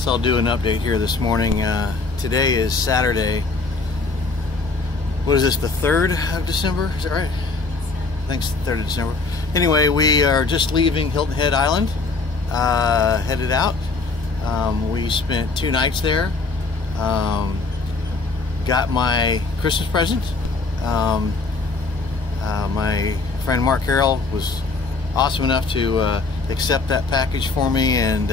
guess I'll do an update here this morning. Today is Saturday. What is this, the 3rd of December? Is that right? I think it's the 3rd of December. Anyway, we are just leaving Hilton Head Island, headed out. We spent 2 nights there. Got my Christmas present. My friend Mark Carroll was awesome enough to accept that package for me and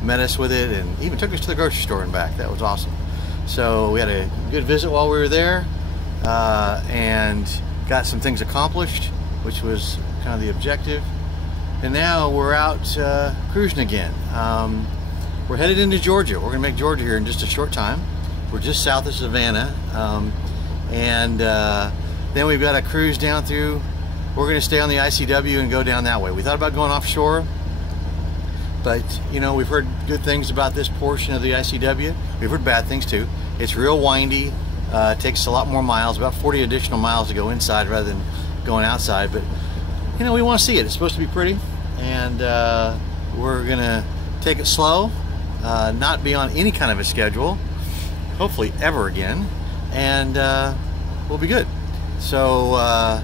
met us with it, and even took us to the grocery store and back. That was awesome. So we had a good visit while we were there, and got some things accomplished, which was kind of the objective. And now we're out cruising again. We're headed into Georgia. We're going to make Georgia here in just a short time. We're just south of Savannah, and then we've got to cruise down through. We're going to stay on the ICW and go down that way. We thought about going offshore, but you know, we've heard good things about this portion of the ICW. We've heard bad things too. It's real windy. It takes a lot more miles, about 40 additional miles to go inside rather than going outside. But you know, we want to see it. It's supposed to be pretty, and we're going to take it slow, not be on any kind of a schedule, hopefully ever again, and we'll be good. So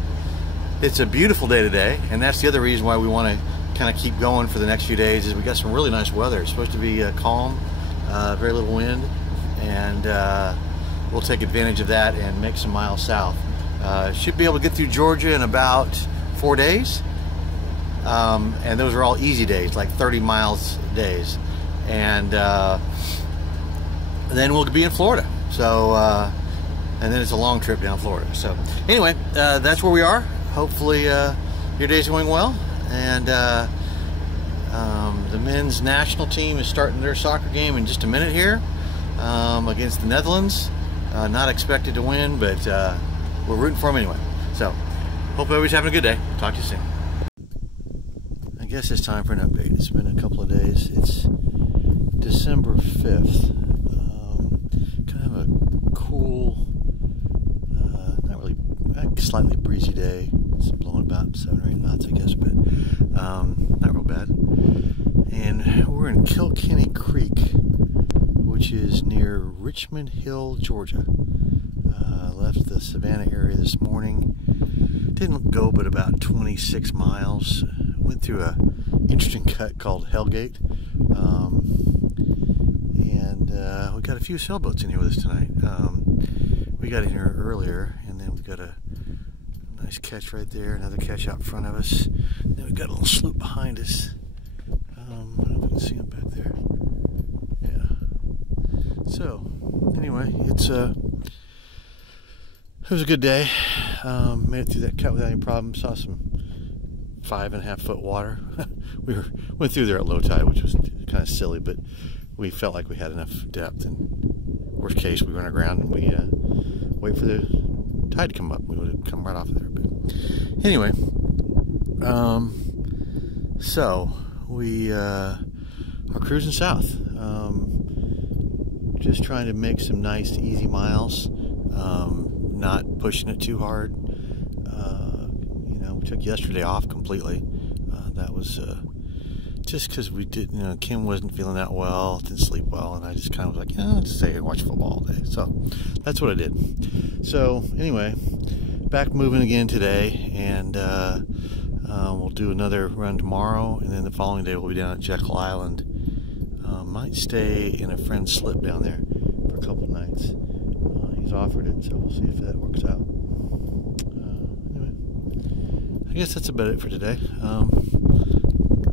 it's a beautiful day today, and that's the other reason why we want to kind of keep going for the next few days. Is we got some really nice weather. It's supposed to be calm, very little wind, and we'll take advantage of that and make some miles south. Should be able to get through Georgia in about 4 days, and those are all easy days, like 30 miles days, and then we'll be in Florida. So and then it's a long trip down Florida. So anyway, that's where we are. Hopefully your day's going well, and the men's national team is starting their soccer game in just a minute here against the Netherlands. Not expected to win, but we're rooting for them anyway. So hope everybody's having a good day. Talk to you soon. I guess it's time for an update. It's been a couple of days. It's December 5th. Kind of a cool, not really, slightly breezy day. It's blowing about 7 or 8 knots, I guess, but not real bad. And we're in Kilkenny Creek, which is near Richmond Hill, Georgia. Left the Savannah area this morning. Didn't go but about 26 miles. Went through a interesting cut called Hellgate. And we got a few sailboats in here with us tonight. We got in here earlier, and then we've got a nice catch right there, another catch out in front of us. Then we've got a little sloop behind us. I don't know if you can see them back there. Yeah. So, anyway, it was a good day. Made it through that cut without any problem. Saw some 5.5 foot water. Went through there at low tide, which was kind of silly, but we felt like we had enough depth. And worst case, we run aground and we wait for the tide to come up. We would have come right off of there. But anyway, so we are cruising south. Just trying to make some nice, easy miles. Not pushing it too hard. You know, we took yesterday off completely. That was just because we did. You know, Kim wasn't feeling that well, didn't sleep well, and I just kind of was like, yeah, I'll just stay here and watch football all day. So that's what I did. So anyway, back moving again today, and we'll do another run tomorrow, and then the following day we'll be down at Jekyll Island. Might stay in a friend's slip down there for a couple nights. He's offered it, so we'll see if that works out. Anyway, I guess that's about it for today.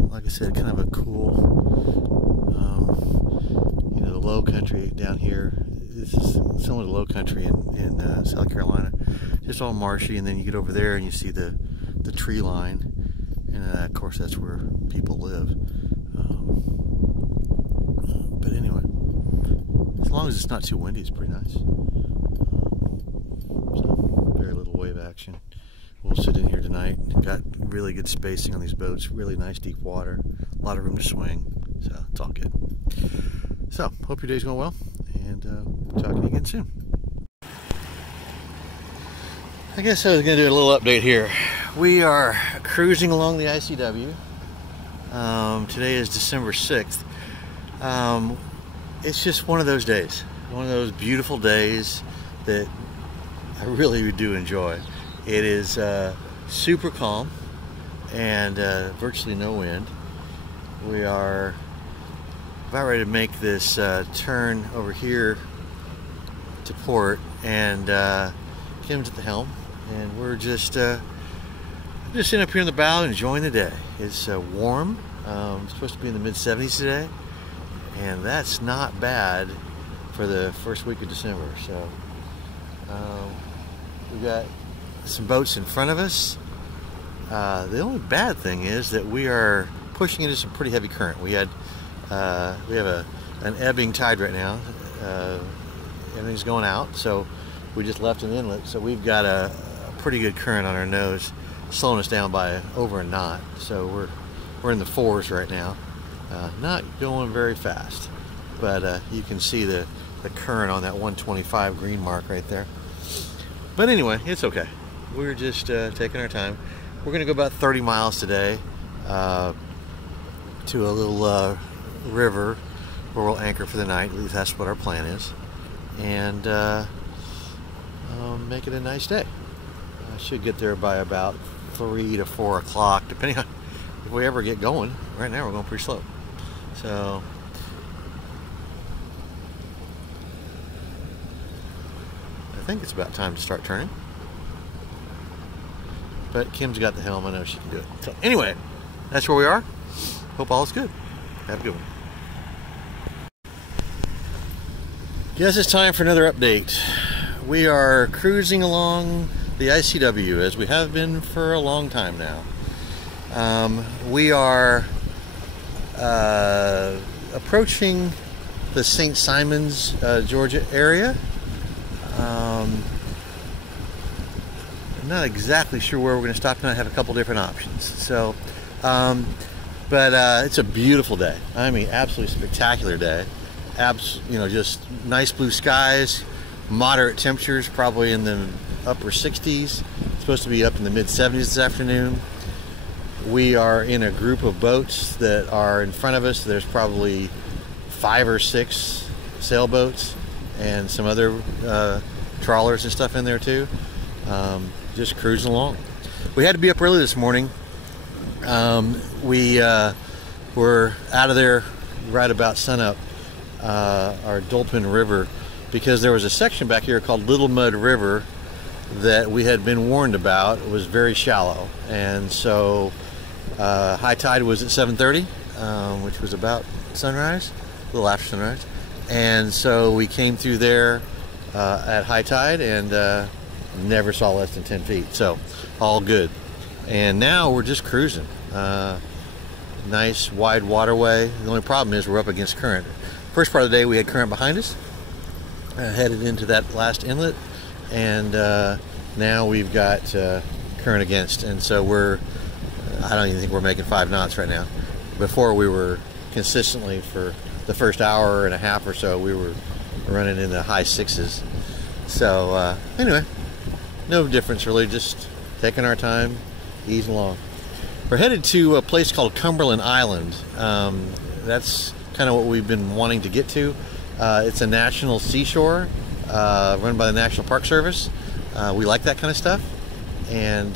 Like I said, kind of a cool, you know, the low country down here. This is similar to low country in South Carolina. Just all marshy, and then you get over there and you see the tree line, and of course that's where people live. But anyway, as long as it's not too windy, it's pretty nice. So very little wave action. We'll sit in here tonight. Got really good spacing on these boats. Really nice deep water. A lot of room to swing. So it's all good. So hope your day's going well, and we'll talk to you again soon. I guess I was going to do a little update here. We are cruising along the ICW. Today is December 6th. it's just one of those days, one of those beautiful days that I really do enjoy. It is super calm and virtually no wind. We are about ready to make this turn over here to port, and Kim's at the helm, and we're just sitting up here in the bow enjoying the day. It's warm. It's supposed to be in the mid-70s today, and that's not bad for the first week of December. So we've got some boats in front of us. The only bad thing is that we are pushing into some pretty heavy current. We have an ebbing tide right now. Everything's going out, so we just left an inlet, so we've got a pretty good current on our nose, slowing us down by over a knot. So we're in the 4s right now, not going very fast, but you can see the current on that 125 green mark right there. But anyway, it's okay. We're just taking our time. We're gonna go about 30 miles today to a little river where we'll anchor for the night. At least that's what our plan is, and make it a nice day. I should get there by about 3 to 4 o'clock, depending on if we ever get going. Right now we're going pretty slow, so I think it's about time to start turning. But Kim's got the helm. I know she can do it. So anyway, that's where we are. Hope all is good. Have a good one. Guess it's time for another update. We are cruising along the ICW as we have been for a long time now. We are approaching the St. Simons, Georgia area. I'm not exactly sure where we're going to stop tonight. I have a couple different options. So, but it's a beautiful day. I mean, absolutely spectacular day. Just nice blue skies, moderate temperatures, probably in the upper 60s. It's supposed to be up in the mid-70s this afternoon. We are in a group of boats that are in front of us. There's probably 5 or 6 sailboats and some other trawlers and stuff in there too. Just cruising along. We had to be up early this morning. We were out of there right about sunup, our Dolphin River, because there was a section back here called Little Mud River that we had been warned about. It was very shallow, and so high tide was at 7:30, which was about sunrise, a little after sunrise, and so we came through there at high tide and never saw less than 10 feet, so all good. And now we're just cruising. Nice wide waterway. The only problem is we're up against current. First part of the day we had current behind us, headed into that last inlet, and now we've got current against, and so I don't even think we're making 5 knots right now. Before, we were consistently, for the first hour and a half or so, we were running in the high 6s. So anyway, no difference really, just taking our time, easing along. We're headed to a place called Cumberland Island. That's kind of what we've been wanting to get to. It's a national seashore run by the National Park Service. We like that kind of stuff, and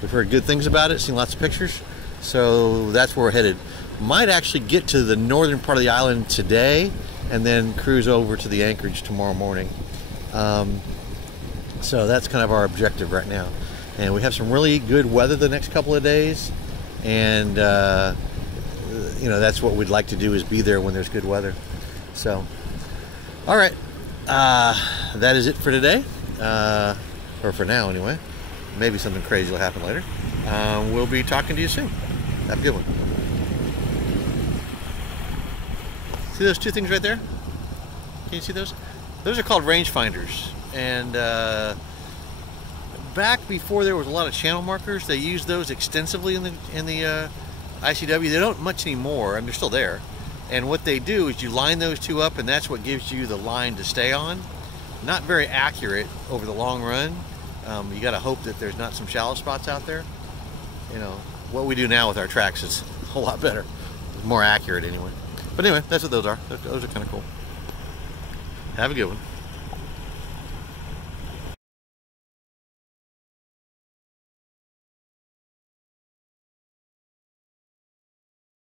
we've heard good things about it, seen lots of pictures, so that's where we're headed. Might actually get to the northern part of the island today and then cruise over to the anchorage tomorrow morning. So that's kind of our objective right now, and we have some really good weather the next couple of days, and that's what we'd like to do, is be there when there's good weather. So all right, that is it for today, or for now anyway. Maybe something crazy will happen later. We'll be talking to you soon. Have a good one. See those 2 things right there? Can you see those? Those are called rangefinders. And back before there was a lot of channel markers, they used those extensively in the ICW. They don't much anymore, and they're still there. And what they do is you line those 2 up, and that's what gives you the line to stay on. Not very accurate over the long run. You got to hope that there's not some shallow spots out there. What we do now with our tracks is a whole lot better. It's more accurate anyway. But anyway, that's what those are. Those are kind of cool. Have a good one.